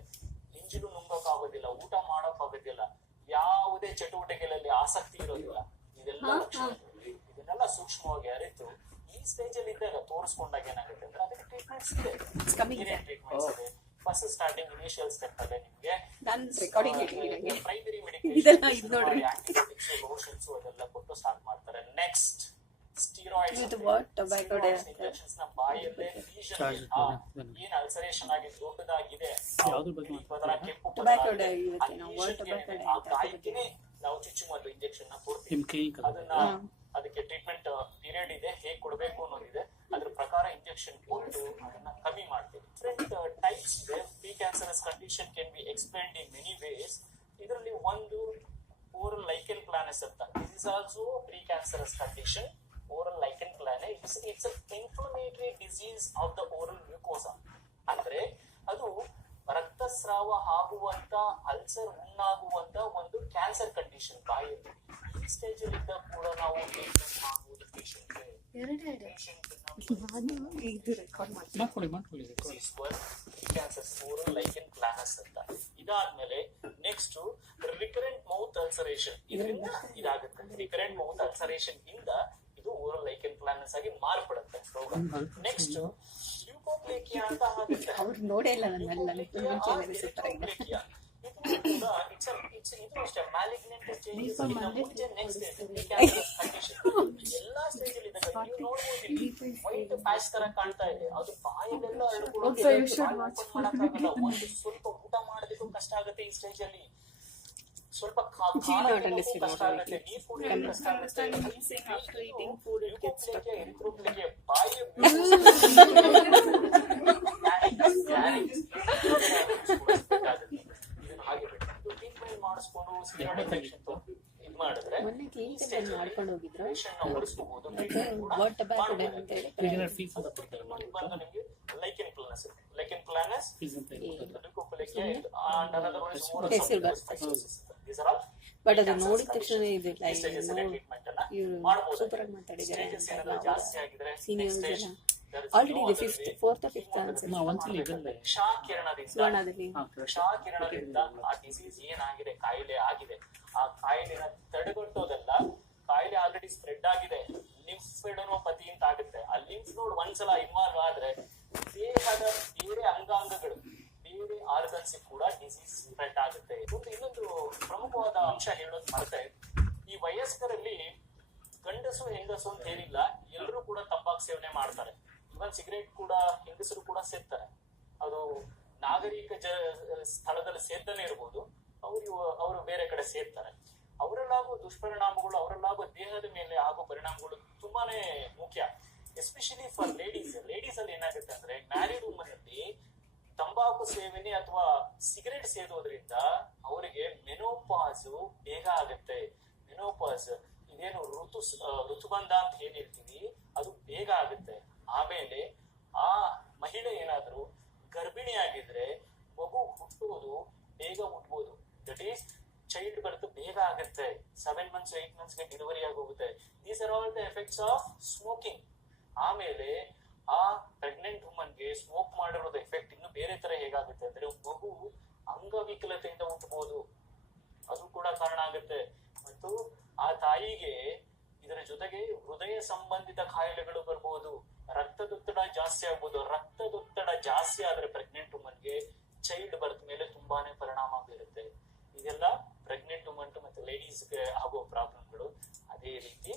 ಇಂಜಿಲು ನುಂಗಕ್ಕಾಗೋದಿಲ್ಲ, ಊಟ ಮಾಡಕ್ ಆಗೋದಿಲ್ಲ, ಯಾವುದೇ ಚಟುವಟಿಕೆಗಳಲ್ಲಿ ಆಸಕ್ತಿ ಇರೋದಿಲ್ಲ. ಇದೆಲ್ಲ ಲಕ್ಷಣಗಳು. ಇದನ್ನೆಲ್ಲ ಸೂಕ್ಷ್ಮವಾಗಿ ಅರಿತು ಈ ಸ್ಟೇಜ್ ಅಲ್ಲಿ ಇದ್ದಾಗ ತೋರಿಸ್ಕೊಂಡಾಗ ಏನಾಗುತ್ತೆ ಅಂದ್ರೆ ಅದಕ್ಕೆ ಟ್ರೀಟ್ಮೆಂಟ್ಸ್ ಇದೆ. ಏನೇನ್ ಟ್ರೀಟ್ಮೆಂಟ್ಸ್ ಇದೆ? ಫಸ್ಟ್ ಸ್ಟಾರ್ಟಿಂಗ್ ಇನಿಷಿಯಲ್ ಸ್ಟೆಪ್ ಅಲ್ಲೇ ನಿಮ್ಗೆ ಪ್ರೈಮರಿ ಮೆಡಿಕೇಶನ್, ಆಂಟಿಬಯೋಟಿಕ್ಸ್, ಲೋಷನ್ಸ್ ಅದೆಲ್ಲ ಕೊಟ್ಟು ಸ್ಟಾರ್ಟ್ ಮಾಡ್ತಾರೆ. ನೆಕ್ಸ್ಟ್ ಸ್ಟೀರಾಯ್ಡ್ಸ್ ಇಂಜೆಕ್ಷನ್ಸ್ ನ ಬಾಯಲ್ಲೇ ಏನ್ ಅಲ್ಸರೇಷನ್ ಆಗಿ ದೊಡ್ಡದಾಗಿದೆ, ಪದರ ಕೆಂಪು ಗಾಯಕ್ಕೆ ನಾವು ಚುಚ್ಚುಮದ್ದು ಇಂಜೆಕ್ಷನ್ ನ ಕೊಡ್ತೀವಿ. ಅದಕ್ಕೆ ಟ್ರೀಟ್ಮೆಂಟ್ ಪೀರಿಯಡ್ ಇದೆ, ಹೇಗ್ ಕೊಡ್ಬೇಕು ಅನ್ನೋದಿದೆ, ಅದ್ರ ಪ್ರಕಾರ ಇಂಜೆಕ್ಷನ್ ಕೊಟ್ಟು ಅದನ್ನ ಕಮ್ಮಿ ಮಾಡ್ತೀವಿ. ಡಿಫ್ರೆಂಟ್ ಟೈಪ್ಸ್ ಇದೆ. Pre cancerous condition can be explained in many ways. ಇದರಲ್ಲಿ ಒಂದು ಓರಲ್ ಲೈಕೆನ್ ಪ್ಲಾನಸ್ ಅಂತ. This is also pre cancerous condition. Oral lichen planus it's an inflammatory disease of the oral mucosa. ಅಂದ್ರೆ ಅದು ರಕ್ತಸ್ರಾವ ಆಗುವಂತ, ಅಲ್ಸರ್ ಉಣ್ಣಾಗುವಂತ ಒಂದು ಕ್ಯಾನ್ಸರ್ ಕಂಡೀಷನ್ ಬಾಯಲ್ಲಿ. ಈ ಸ್ಟೇಜ್ ಅಲ್ಲಿ ಇದ್ದಾಗ ಕೂಡ ನಾವು ಟ್ರೀಟ್ಮೆಂಟ್ ಮಾಡುವುದು ಪೇಷಂಟ್ಗೆ. ಇದಾದ್ಮೇಲೆ ನೆಕ್ಸ್ಟ್ ರಿಕರೆಂಟ್ ಮೌತ್ ಅಲ್ಸರೇಷನ್. ಇದರಿಂದ ಇದಾಗುತ್ತೆ. ರಿಕರೆಂಟ್ ಮೌತ್ ಅಲ್ಸರೇಷನ್ ಇಂದ ಇದು ಓರಲ್ ಲೈಕೆನ್ ಪ್ಲಾನಸ್ ಆಗಿ ಮಾರ್ಪಡುತ್ತೆ ರೋಗ. ನೆಕ್ಸ್ಟ್ ಲ್ಯೂಕೋಪ್ಲೇಕಿಯಾ ಅಂತ ಆಗುತ್ತೆ. ಎಲ್ಲಾ ಸ್ಟೇಜ್ ಅಲ್ಲಿ ನೀವು ನೋಡ್ಬೋದು ವೈಟ್ ಪ್ಯಾಚ್ ತರ ಕಾಣ್ತಾ ಇದೆ. ಅದು ಬಾಯಲ್ಲೆಲ್ಲ ಮಾಡಕ್ಕಾಗಲ್ಲ. ಒಂದು ಸ್ವಲ್ಪ ಊಟ ಮಾಡೋದಕ್ಕೂ ಕಷ್ಟ ಆಗುತ್ತೆ ಈ ಸ್ಟೇಜ್ ಅಲ್ಲಿ. ಸ್ವಲ್ಪ ಕಷ್ಟ ಆಗುತ್ತೆ, ನೀರ್ ಕುಡಿಯೋದು ಕಷ್ಟ ಆಗುತ್ತೆ. ಬಾಯಿ ಹಾಗೆ ಟ್ರೀಟ್ಮೆಂಟ್ ಮಾಡಿಸ್ಕೊಂಡು ಇದ್ ಮಾಡಿದ್ರೆ ಮಾಡ್ಕೊಂಡು ಹೋಗಿದ್ರು. ಓಡಿಸ್ಕೋಬಹುದು. ಲೈಕೆನ್ ಪ್ಲಾನಸ್, ಲೈಕೆನ್ ಪ್ಲಾನಸ್, ಬಟ್ ಅದು ನೋಡಿದ ತಕ್ಷಣ ಸೂಪರ್ ಆಗಿ ಮಾತಾಡಿದ್ದಾರೆ. ಆಲ್ರೆಡಿ ಇದೆ 4th or 5th ಕ್ಷಾಕಿರಣದಿಂದ ಆ ಡಿಸೀಸ್ ಏನಾಗಿದೆ, ಕಾಯಿಲೆ ಆಗಿದೆ, ಆ ಕಾಯಿಲೆನ ತಡೆಗಟ್ಟೋದಲ್ಲ. ಕಾಯಿಲೆ ಆಲ್ರೆಡಿ ಸ್ಪ್ರೆಡ್ ಆಗಿದೆ, ಲಿಂಫೆಡನೋಪತಿ ಅಂತ ಆಗುತ್ತೆ. ಆ ಲಿಂಫ್ ನೋಡ್ ಒಂದ್ಸಲ ಇನ್ವಾಲ್ವ್ ಆದ್ರೆ ದೇಹದ ಬೇರೆ ಅಂಗಾಂಗಗಳು, ಬೇರೆ ಆರ್ಗನ್ಸ್ ಕೂಡ ಡಿಸೀಸ್ ಸ್ಪ್ರೆಡ್ ಆಗುತ್ತೆ. ಇನ್ನೊಂದು ಪ್ರಮುಖವಾದ ಅಂಶ ಹೇಳೋದು ಮರೆತೆ, ಈ ವಯಸ್ಕರಲ್ಲಿ ಗಂಡಸು ಹೆಂಗಸು ಅಂತ ಏನಿಲ್ಲ, ಎಲ್ಲರೂ ಕೂಡ ತಂಬಾಕು ಸೇವನೆ ಮಾಡ್ತಾರೆ. ಇವನ್ ಸಿಗರೇಟ್ ಕೂಡ ಹೆಂಗಸರು ಕೂಡ ಸೇರ್ತಾರೆ. ಅದು ನಾಗರಿಕ ಸ್ಥಳದಲ್ಲಿ ಸೇರ್ತಾನೆ ಇರ್ಬೋದು, ಅವರು ಬೇರೆ ಕಡೆ ಸೇರ್ತಾರೆ. ಅವರಲ್ಲಾಗುವ ದುಷ್ಪರಿಣಾಮಗಳು, ಅವರಲ್ಲಾಗುವ ದೇಹದ ಮೇಲೆ ಆಗೋ ಪರಿಣಾಮಗಳು ತುಂಬಾನೇ ಮುಖ್ಯ. Especially for ladies. ಲೇಡೀಸ್ ಅಲ್ಲಿ ಏನಾಗುತ್ತೆ ಅಂದ್ರೆ, ಮ್ಯಾರಿಡ್ ವುಮನ್ ಅಲ್ಲಿ ತಂಬಾಕು ಸೇವನೆ ಅಥವಾ ಸಿಗರೇಟ್ ಸೇದೋದ್ರಿಂದ ಅವರಿಗೆ ಮೆನೋಪಾಸ್ ಬೇಗ ಆಗುತ್ತೆ. ಮೆನೋಪಾಸ್ ಇದೇನು ಋತುಬಂಧ ಅಂತ ಹೇಳಿರ್ತೀವಿ, ಅದು ಬೇಗ ಆಗುತ್ತೆ. ಆಮೇಲೆ ಆ ಮಹಿಳೆ ಏನಾದ್ರು ಗರ್ಭಿಣಿ ಆಗಿದ್ರೆ ಮಗು ಹುಟ್ಟುವುದು ಬೇಗ ಹುಟ್ಟಬಹುದು. ದಟ್ ಈಸ್ ಚೈಲ್ಡ್ ಬರ್ತ್ ಬೇಗ ಆಗುತ್ತೆ. 7 months 8 months ಡೆಲಿವರಿ ಆಗೋಗುತ್ತೆ. These are all the effects of smoking. ಆಮೇಲೆ ಆ ಪ್ರೆಗ್ನೆಂಟ್ ವುಮನ್ಗೆ ಸ್ಮೋಕ್ ಮಾಡಿರೋದು ಎಫೆಕ್ಟ್ ಇನ್ನು ಬೇರೆ ತರ ಹೇಗಾಗುತ್ತೆ ಅಂದ್ರೆ, ಮಗು ಅಂಗವಿಕಲತೆಯಿಂದ ಹುಟ್ಟಬಹುದು, ಅದು ಕೂಡ ಕಾರಣ ಆಗುತ್ತೆ. ಮತ್ತು ಆ ತಾಯಿಗೆ ಇದರ ಜೊತೆಗೆ ಹೃದಯ ಸಂಬಂಧಿತ ಕಾಯಿಲೆಗಳು ಬರ್ಬೋದು, ರಕ್ತದೊತ್ತಡ ಜಾಸ್ತಿ ಆಗ್ಬೋದು. ರಕ್ತದೊತ್ತಡ ಜಾಸ್ತಿ ಆದ್ರೆ ಪ್ರೆಗ್ನೆಂಟ್ ವುಮನ್ಗೆ ಲೇಡೀಸ್ಗೆ ಆಗೋ ಪ್ರಾಬ್ಲಮ್ಗಳು. ಅದೇ ರೀತಿ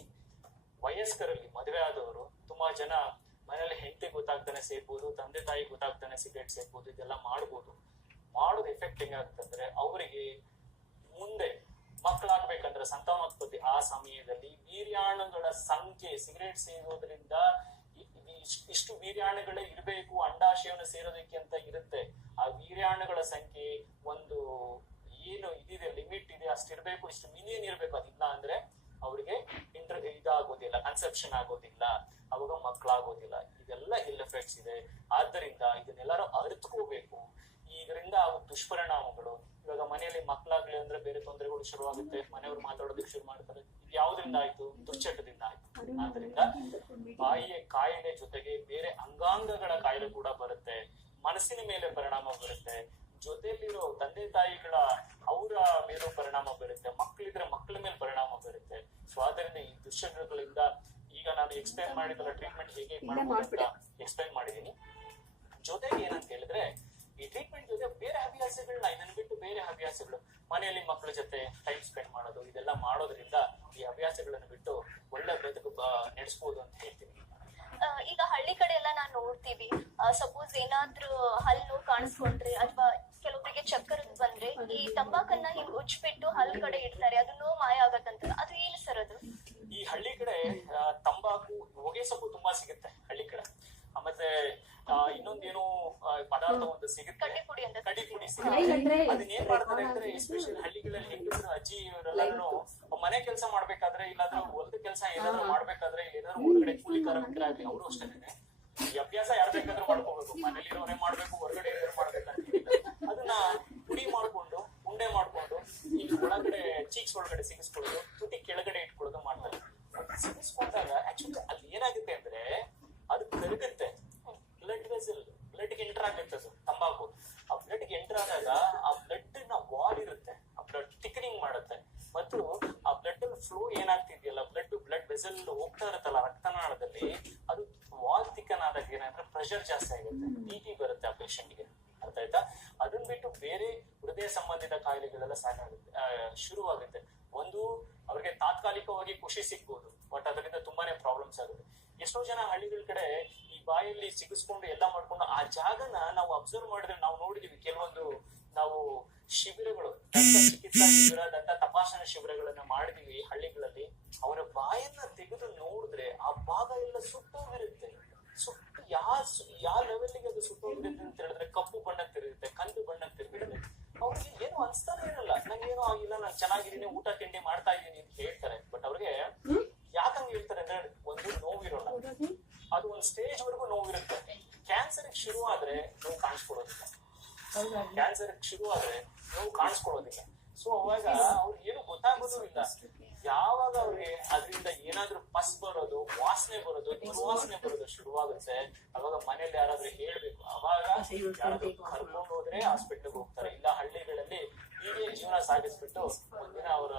ವಯಸ್ಕರಲ್ಲಿ ಮದುವೆ ಆದವರು ತುಂಬಾ ಜನ ಮನೇಲಿ ಹೆಂಡತಿ ಗೊತ್ತಾಗ್ತಾನೆ ಸೇರ್ಬೋದು, ತಂದೆ ತಾಯಿ ಗೊತ್ತಾಗ್ತಾನೆ ಸಿಗರೇಟ್ ಸೇರ್ಬೋದು, ಇದೆಲ್ಲ ಮಾಡೋದು ಎಫೆಕ್ಟ್ ಹೆಂಗಾಗುತ್ತಂದ್ರೆ ಅವರಿಗೆ ಮುಂದೆ ಮಕ್ಕಳಾಗ್ಬೇಕಂದ್ರೆ ಸಂತಾನೋತ್ಪತ್ತಿ ಆ ಸಮಯದಲ್ಲಿ ವೀರ್ಯಾಣುಗಳ ಸಂಖ್ಯೆ ಸಿಗರೇಟ್ ಸೇರೋದ್ರಿಂದ ಇಷ್ಟು ವೀರ್ಯಾಣುಗಳೇ ಇರಬೇಕು ಅಂಡಾಶಯವನ್ನು ಸೇರೋದಕ್ಕೆ ಅಂತ ಇರುತ್ತೆ. ಆ ವೀರ್ಯಾಣುಗಳ ಸಂಖ್ಯೆ ಒಂದು ಏನು ಇದಿದೆ ಲಿಮಿಟ್ ಇದೆ ಅಷ್ಟಿರ್ಬೇಕು, ಇಷ್ಟು ಮಿಲಿಯನ್ ಇರ್ಬೇಕು. ಅದಿಲ್ಲ ಅಂದ್ರೆ ಅವ್ರಿಗೆ ಇದಾಗೋದಿಲ್ಲ, ಕನ್ಸೆಪ್ಷನ್ ಆಗೋದಿಲ್ಲ, ಅವಾಗ ಮಕ್ಕಳಾಗೋದಿಲ್ಲ. ಇದೆಲ್ಲ ಇಲ್ ಎಫೆಕ್ಟ್ಸ್ ಇದೆ. ಆದ್ದರಿಂದ ಇದನ್ನೆಲ್ಲರೂ ಅರಿತುಕೋಬೇಕು. ಇದರಿಂದ ಆಗೋ ದುಷ್ಪರಿಣಾಮಗಳು, ಇವಾಗ ಮನೆಯಲ್ಲಿ ಮಕ್ಕಳಾಗ್ಲಿ ಅಂದ್ರೆ ಬೇರೆ ತೊಂದರೆಗಳು ಶುರುವಾಗುತ್ತೆ, ಮನೆಯವರು ಮಾತಾಡೋದಕ್ಕೆ ಶುರು ಮಾಡ್ತಾರೆ. ಇದು ಯಾವ್ದ್ರಿಂದ ಆಯ್ತು? ದುಶ್ಚಟದಿಂದ ಆಯ್ತು. ಆದ್ರಿಂದ ಬಾಯಿಯ ಕಾಯಿಲೆ ಜೊತೆಗೆ ಬೇರೆ ಅಂಗಾಂಗಗಳ ಕಾಯಿಲೆ ಕೂಡ ಬರುತ್ತೆ, ಮನಸ್ಸಿನ ಮೇಲೆ ಪರಿಣಾಮ ಬರುತ್ತೆ, ಜೊತೆಲಿರೋ ತಂದೆ ತಾಯಿಗಳ ಅವರ ಮೇಲೂ ಪರಿಣಾಮ ಬೀರುತ್ತೆ, ಮಕ್ಕಳಿದ್ರೆ ಮಕ್ಕಳ ಮೇಲೆ ಪರಿಣಾಮ ಬೀರುತ್ತೆ. ಸೊ ಆದ್ದರಿಂದ ಈ ದುಶ್ಚಟಗಳಿಂದ ಈಗ ನಾನು ಎಕ್ಸ್ಪ್ಲೈನ್ ಮಾಡಿದಲ್ಲ ಟ್ರೀಟ್ಮೆಂಟ್ ಹೇಗೆ ಮಾಡಬಹುದು ಅಂತ ಎಕ್ಸ್ಪ್ಲೈನ್ ಮಾಡಿದೀನಿ. ಜೊತೆಗೆ ಏನಂತ ಹೇಳಿದ್ರೆ ಈ ಟ್ರೀಟ್ಮೆಂಟ್ ಜೊತೆ ಬೇರೆ ಹವ್ಯಾಸಗಳನ್ನ ಇದನ್ನ ಬಿಟ್ಟು ಬೇರೆ ಹವ್ಯಾಸಗಳು, ಮನೆಯಲ್ಲಿ ಮಕ್ಕಳ ಜೊತೆ ಟೈಮ್ ಸ್ಪೆಂಡ್ ಮಾಡೋದು, ಇದೆಲ್ಲ ಮಾಡೋದ್ರಿಂದ ಈ ಹವ್ಯಾಸಗಳನ್ನು ಬಿಟ್ಟು ಒಳ್ಳೆ ಬದುಕು ನಡೆಸಬಹುದು ಅಂತ ಹೇಳ್ತೀನಿ. ಈಗ ಹಳ್ಳಿ ಕಡೆ ಎಲ್ಲ ನಾನ್ ನೋಡ್ತೀವಿ, ಸಪೋಸ್ ಏನಾದ್ರೂ ಹಲ್ಲು ಕಾಣಿಸ್ಕೊಂಡ್ರೆ ಅಥವಾ ಕೆಲವೊಬ್ಬರಿಗೆ ಚಕ್ಕರ್ ಬಂದ್ರೆ ಈ ತಂಬಾಕನ್ನ ಹಿಂಗ್ ಉಜ್ಬಿಟ್ಟು ಹಲ್ಲು ಕಡೆ ಇಡ್ತಾರೆ, ಅದು ನೋವು ಮಾಯ ಆಗತ್ತಂತ. ಅದು ಏನು ಸರ್ ಅದು? ಈ ಹಳ್ಳಿ ಕಡೆ ತಂಬಾಕು ಹೊಗೆ ಸೊಪ್ಪು ತುಂಬಾ ಸಿಗುತ್ತೆ ಹಳ್ಳಿ ಕಡೆ. ಮತ್ತೆ ಇನ್ನೊಂದೇನು ಪದಾರ್ಥ ಒಂದು ಸಿಗುತ್ತೆ, ಕಡ್ಡಿ ಪುಡಿ ಸಿಗುತ್ತೆ. ಅದನ್ನ ಏನ್ ಮಾಡ್ತಾರೆ ಅಂದ್ರೆ ಎಸ್ಪೆಷಲಿ ಹಳ್ಳಿಗಳಲ್ಲಿ ಹೆಂಗಸರು ಅಜ್ಜಿ ಇವರೆಲ್ಲರೂ ಮನೆ ಕೆಲಸ ಮಾಡ್ಬೇಕಾದ್ರೆ ಇಲ್ಲಾಂದ್ರೆ ಹೊಲದ ಕೆಲಸ ಏನಾದ್ರು ಮಾಡ್ಬೇಕಾದ್ರೆ ಏನಾದ್ರು ಹೊರಗಡೆ ಕೂಲಿ ಕಾರ್ಮಿಕರಾಗ್ಲಿ ಅವರು ಅಷ್ಟೇನೆ ಈ ಅಭ್ಯಾಸ ಯಾರು ಬೇಕಾದ್ರೂ ಮಾಡ್ಕೋಬೇಕು. ಮನೇಲಿರೋರೇ ಮಾಡ್ಬೇಕು, ಹೊರಗಡೆ ಇರೋರು ಮಾಡ್ಬೇಕಂತ ಹೇಳಿದ್ರೆ ಅದನ್ನ ಪುಡಿ ಮಾಡ್ಕೊಂಡು ಉಂಡೆ ಮಾಡ್ಕೊಂಡು ಈ ಒಳಗಡೆ ಚೀಕ್ಸ್ ಒಳಗಡೆ ಸಿಗಿಸ್ಕೊಳ್ಳೋದು, ತುಟಿ ಕೆಳಗಡೆ ಇಟ್ಕೊಳ್ಳೋದು ಮಾಡ್ತಾರೆ. ಸಿಗಿಸ್ಕೊಂಡಾಗ ಆಕ್ಚುಲಿ ಅಲ್ಲಿ ಏನಾಗುತ್ತೆ ಅಂದ್ರೆ ಅದು ಕರಗುತ್ತೆ, ಬ್ಲಡ್ ವೆಸಲ್ ಬ್ಲಡ್ಗೆ ಎಂಟರ್ ಆಗುತ್ತೆ. ಅದು ತಂಬಾಕು ಆ ಬ್ಲಡ್ಗೆ ಎಂಟರ್ ಆದಾಗ ಆ ಬ್ಲಡ್ ನ ವಾಲ್ ಇರುತ್ತೆ, ಆ ಬ್ಲಡ್ ಥಿಕನಿಂಗ್ ಮಾಡುತ್ತೆ. ಮತ್ತು ಆ ಬ್ಲಡ್ ಫ್ಲೋ ಏನಾಗ್ತಿದೆಯಲ್ಲ, ಬ್ಲಡ್ ವೆಸಲ್ ಹೋಗ್ತಾ ಇರುತ್ತಲ್ಲ ರಕ್ತನಾಳದಲ್ಲಿ, ಅದು ವಾಲ್ ಥಿಕನ್ ಆದಾಗ ಏನಾದ್ರೆ ಪ್ರೆಷರ್ ಜಾಸ್ತಿ ಆಗುತ್ತೆ, BP ಬರುತ್ತೆ ಆ ಪೇಷಂಟ್ಗೆ. ಅರ್ಥ ಆಯ್ತಾ? ಅದನ್ನ ಬಿಟ್ಟು ಬೇರೆ ಹೃದಯ ಸಂಬಂಧಿತ ಕಾಯಿಲೆಗಳೆಲ್ಲ ಶುರುವಾಗುತ್ತೆ. ಒಂದು ಅವ್ರಿಗೆ ತಾತ್ಕಾಲಿಕವಾಗಿ ಖುಷಿ ಸಿಗ್ಬೋದು, ಬಟ್ ಅದರಿಂದ ತುಂಬಾನೇ ಪ್ರಾಬ್ಲಮ್ಸ್ ಆಗುತ್ತೆ. ಎಷ್ಟೋ ಜನ ಹಳ್ಳಿಗಳ ಕಡೆ ಈ ಬಾಯಲ್ಲಿ ಸಿಗಿಸ್ಕೊಂಡು ಎಲ್ಲ ಮಾಡ್ಕೊಂಡು ಆ ಜಾಗನ ನಾವು ಅಬ್ಸರ್ವ್ ಮಾಡಿದ್ರೆ ನಾವು ನೋಡಿದೀವಿ. ಕೆಲವೊಂದು ನಾವು ಶಿಬಿರಗಳು, ದಂತ ಚಿಕಿತ್ಸಾ ಶಿಬಿರ, ದಂತ ತಪಾಸಣಾ ಶಿಬಿರಗಳನ್ನ ಮಾಡಿದೀವಿ ಹಳ್ಳಿಗಳಲ್ಲಿ. ಅವರ ಬಾಯನ್ನ ತೆಗೆದು ನೋಡಿದ್ರೆ ಆ ಭಾಗ ಎಲ್ಲ ಸುಟ್ಟೋಗಿರುತ್ತೆ. ಸುಟ್ಟು ಯಾವ ಲೆವೆಲ್ಗೆ ಅದು ಸುಟ್ಟೋಗಿರುತ್ತೆ ಅಂತ ಹೇಳಿದ್ರೆ ಕಪ್ಪು ಬಣ್ಣಕ್ಕೆ ತಿರುಗುತ್ತೆ, ಕಂದು ಬಣ್ಣಕ್ಕೆ ತಿರುಗುತ್ತೆ. ಅವ್ರಿಗೆ ಏನು ಅನ್ಸ್ತಾನೆ ಇರಲ್ಲ, ನಂಗೇನೋ ಆಗಿಲ್ಲ, ನಾನು ಚೆನ್ನಾಗಿದ್ದೀನಿ, ಊಟ ತಿಂಡಿ ಮಾಡ್ತಾ ಇದ್ದೀನಿ ಅಂತ ಹೇಳ್ತಾರೆ. ಬಟ್ ಅವ್ರಿಗೆ ಯಾಕಂಗ್ ಹೇಳ್ತಾರೆ ಅಂದ್ರೆ ಒಂದು ನೋವಿರೋಲ್ಲ, ಅದು ಒಂದು ಸ್ಟೇಜ್ ವರೆಗೂ ನೋವಿರುತ್ತೆ. ಕ್ಯಾನ್ಸರ್ ಶುರು ಆದ್ರೆ ನೋವು ಕಾಣಿಸ್ಕೊಳ್ಳೋದಿಲ್ಲ, ಸೊ ಅವಾಗ ಅವ್ರಿಗೆ ಏನು ಗೊತ್ತಾಗೋದು ಇಲ್ಲ. ಯಾವಾಗ ಅವ್ರಿಗೆ ಅದರಿಂದ ಏನಾದ್ರೂ ಪಸ್ ಬರೋದು, ವಾಸನೆ ಬರೋದು, ದುರ್ವಾಸನೆ ಬರೋದು ಶುರುವಾಗುತ್ತೆ, ಅವಾಗ ಮನೇಲಿ ಯಾರಾದ್ರೂ ಹೇಳ್ಬೇಕು. ಅವಾಗ ಯಾರಾದ್ರೂ ಕರ್ಕೊಂಡು ಹೋದ್ರೆ ಹಾಸ್ಪಿಟ್ಲಿಗೆ ಹೋಗ್ತಾರೆ. ಇಲ್ಲ ಹಳ್ಳಿಗಳಲ್ಲಿ ಹೀಗೆ ಜೀವನ ಸಾಗಿಸ್ಬಿಟ್ಟು ಒಂದಿನ ಅವರ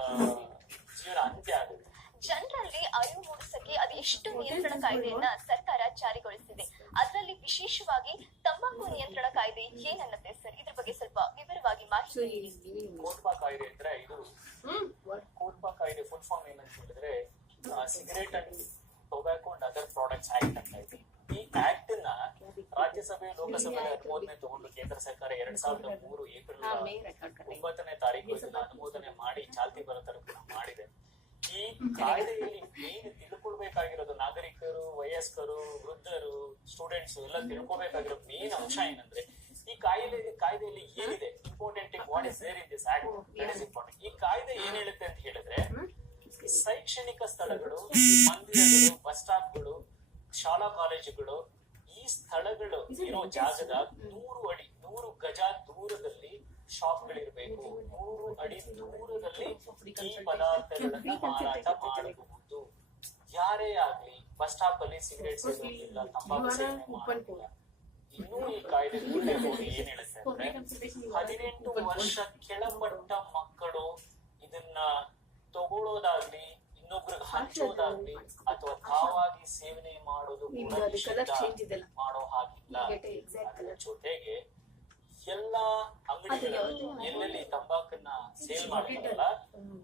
ಜೀವನ ಅಂತ್ಯ ಆಗುತ್ತೆ. ಜನರಲ್ಲಿ ಅರಿವು ಮೂಡಿಸಕ್ಕೆ ಅದೆಷ್ಟು ನಿಯಂತ್ರಣ ಕಾಯ್ದೆಯನ್ನ ಸರ್ಕಾರ ಜಾರಿಗೊಳಿಸಿದೆ. ಅದರಲ್ಲಿ ವಿಶೇಷವಾಗಿ ತಂಬಾಕು ನಿಯಂತ್ರಣ ಕಾಯ್ದೆ ಏನನ್ನತ್ತೆ ಸರ್? ಇದ್ರ ಬಗ್ಗೆ ಸ್ವಲ್ಪ ವಿವರವಾಗಿ ಮಾಹಿತಿ ನೀಡಿ. ಕೋಟ್ಪಾ ಕಾಯ್ದೆ ಅಂದ್ರೆ ಇದು ಕೋಟ್ಪಾ ಕಾಯ್ದೆ ಫುಲ್ ಫಾರ್ಮ್ ಏನಂತ ಹೇಳಿದ್ರೆ cigarette and tobacco and other products act ಅಂತ ಇದೆ. ಈ ಆಕ್ಟ್ ನ ರಾಜ್ಯಸಭೆ ಲೋಕಸಭೆ ಅನುಮೋದನೆ ತಗೊಂಡು ಕೇಂದ್ರ ಸರ್ಕಾರ 2003 ಏಪ್ರಿಲ್ 9ನೇ ತಾರೀಕು ಇದನ್ನ ಅನುಮೋದನೆ ಮಾಡಿ ಚಾಲ್ತಿ ಬರೋ ತರ ಕೂಡ ಮಾಡಿದೆ. ಈ ಕಾಯ್ದೆಯಲ್ಲಿ ಮೇನ್ ತಿಳ್ಕೊಳ್ಬೇಕಾಗಿರೋದು ನಾಗರಿಕರು, ವಯಸ್ಕರು, ವೃದ್ಧರು, ಸ್ಟೂಡೆಂಟ್ಸ್ ಎಲ್ಲ ತಿಳ್ಕೊಬೇಕಾಗಿರೋ ಮೇನ್ ಅಂಶ ಏನಂದ್ರೆ ಈ ಕಾಯ್ದೆಯಲ್ಲಿ ಏನಿದೆ, important what is there in this act, that is important. ಈ ಕಾಯ್ದೆ ಏನ್ ಹೇಳುತ್ತೆ ಅಂತ ಹೇಳಿದ್ರೆ ಶೈಕ್ಷಣಿಕ ಸ್ಥಳಗಳು, ಮಂದಿರಗಳು, ಬಸ್ ಸ್ಟಾಪ್ಗಳು, ಶಾಲಾ ಕಾಲೇಜುಗಳು, ಈ ಸ್ಥಳಗಳು ಇರೋ ಜಾಗದ 100 ಗಜ ದೂರದಲ್ಲಿ ಶಾಪ್ಗಳಿರ್ಬೇಕು. 100 ಅಡಿ ದೂರದಲ್ಲಿ ಈ ಪದಾರ್ಥಗಳನ್ನ ಮಾರಾಟ ಮಾಡಬಹುದು. ಯಾರೇ ಆಗ್ಲಿ ಬಸ್ ಸ್ಟಾಪ್ ಅಲ್ಲಿ ಸಿಗರೇಟ್ ಸೇವಿಲ್ಲ, ತಂಬಾಕು ಸೇವನೆ ಮಾಡಲ್ಲ. ಇನ್ನೂ ಈ ಕಾಯ್ದೆ ಏನ್ ಹೇಳುತ್ತೆ ಅಂದ್ರೆ 18 ವರ್ಷ ಕೆಳಪಟ್ಟ ಮಕ್ಕಳು ಇದನ್ನ ತಗೊಳ್ಳೋದಾಗ್ಲಿ, ಇನ್ನೊಬ್ರಿಗೆ ಹಂಚೋದಾಗ್ಲಿ ಅಥವಾ ತಾವಾಗಿ ಸೇವನೆ ಮಾಡೋದು ಕೂಡ ಮಾಡೋ ಹಾಗಿಲ್ಲ. ಅದ್ರ ಜೊತೆಗೆ ಎಲ್ಲ ಅಂಗಡಿಗಳಲ್ಲಿ ಎಲ್ಲೆಲ್ಲಿ ತಂಬಾಕನ್ನ ಸೇಲ್ ಮಾಡ್ತಾರಲ್ಲ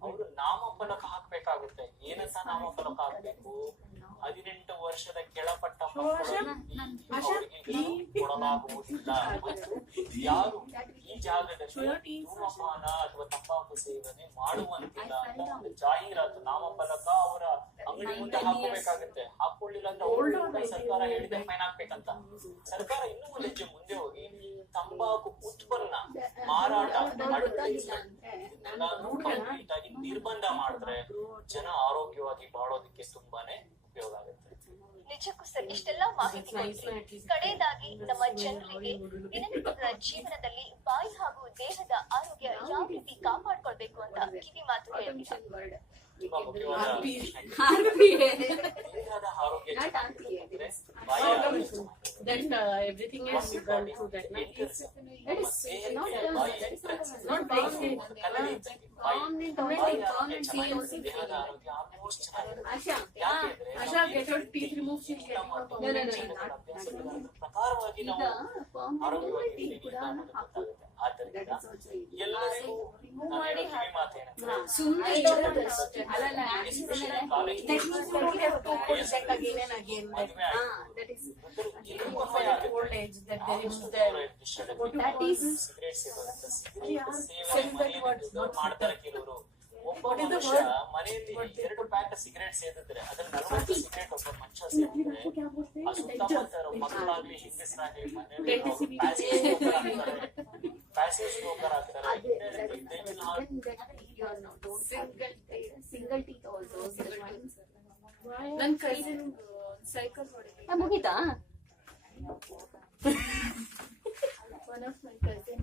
ಅವರು ನಾಮಫಲಕ ಹಾಕ್ಬೇಕಾಗುತ್ತೆ. ಏನಂತ ನಾಮಫಲಕ ಹಾಕ್ಬೇಕು? 18 ವರ್ಷದ ಕೆಳಪಟ್ಟ ಮಕ್ಕಳಿಗೆ ಕೊಡಲಾಗುವುದಿಲ್ಲ ಮತ್ತು ಯಾರು ಈ ಜಾಗದಲ್ಲಿ ಧೂಮಪಾನ ಅಥವಾ ತಂಬಾಕು ಸೇವನೆ ಮಾಡುವಂತಿಲ್ಲ ಅಂತ ಒಂದು ಜಾಹೀರಾತು ನಾಮಫಲಕ ಅವರ ಅಂಗಡಿ ಮುಂದೆ ಹಾಕಬೇಕಾಗುತ್ತೆ. ಹಾಕೊಳ್ಳಿಲ್ಲ ಅಂತ ಅವ್ರು ಸರ್ಕಾರ ಹೇಳಿದ ಫೈನ್ ಹಾಕ್ಬೇಕಂತ. ಸರ್ಕಾರ ಇನ್ನೂ ಒಂದು ಹೆಜ್ಜೆ ಮುಂದೆ ಹೋಗಿ ತಂಬಾಕು ಉತ್ಪನ್ನ ಮಾರಾಟ ಕಂಪ್ಲೀಟ್ ಆಗಿ ನಿರ್ಬಂಧ ಮಾಡಿದ್ರೆ ಜನ ಆರೋಗ್ಯವಾಗಿ ಬಾಳೋದಕ್ಕೆ ತುಂಬಾನೇ ಉಪಯೋಗ ಆಗುತ್ತೆ. ನಿಜಕ್ಕೂ ಸರ್, ಇಷ್ಟೆಲ್ಲ ಮಾಹಿತಿ ಕೊಟ್ರಿ. ಕಡೆಯದಾಗಿ ನಮ್ಮ ಜನರಿಗೆ ದಿನನಿತ್ಯದ ಜೀವನದಲ್ಲಿ ಬಾಯಿ ಹಾಗೂ ದೇಹದ ಆರೋಗ್ಯ ಯಾವ ರೀತಿ ಕಾಪಾಡ್ಕೊಳ್ಬೇಕು ಅಂತ ಕಿವಿ ಮಾತು ಹೇಳ್ತೀರಾ? ತುಂಬಾ ಮುಖ್ಯವಾದ ದೇಹದ ಆರೋಗ್ಯ ಚೆನ್ನಾಗಿದ್ರೆ ಬಾಯಿ ಆರೋಗ್ಯ Then everything is gone through that. That is not ದೇಹದ ಆರೋಗ್ಯ almost Asha, Asha, get your teeth removed. She'll get ಪ್ರಕಾರವಾಗಿ ನಾವು ಆರೋಗ್ಯವಾಗಿರ್ತೀವಿ ಅಂತ ಗೊತ್ತಾಗುತ್ತೆ. ಆದ್ದರಿಂದ ಎಲ್ಲರಿಗೂ ನಾನು ಹೇಳೋ ಕಿವಿ ಮಾತು ಏನಂದ್ರೆ ಮಾಡ್ತಾರೆ ಕೆಲವರು. ಒಬ್ಬ ಮನುಷ್ಯ ಮನೆಯಲ್ಲಿ 2 ಪ್ಯಾಕ್ ಸಿಗರೇಟ್ ಸೇದಿದ್ರೆ ಅದ್ರಲ್ಲಿ 40 ಸಿಗರೇಟ್ ಒಬ್ಬ ಮನುಷ್ಯ ಸೇದಿದ್ರೆ ಆ ಸುತ್ತಮುತ್ತ ಇರೋ ಮಕ್ಕಳಾಗ್ಲಿ ಹೆಂಗಸರಾಗ್ಲಿ ಮನೆಯಲ್ಲಿ ಪ್ಯಾಸಿವ್ ಸ್ಮೋಕರ್ ಆಗ್ತಾರೆ. single teeth also. Then cousin cycle ಮುಗಿತಾ? one of my cousin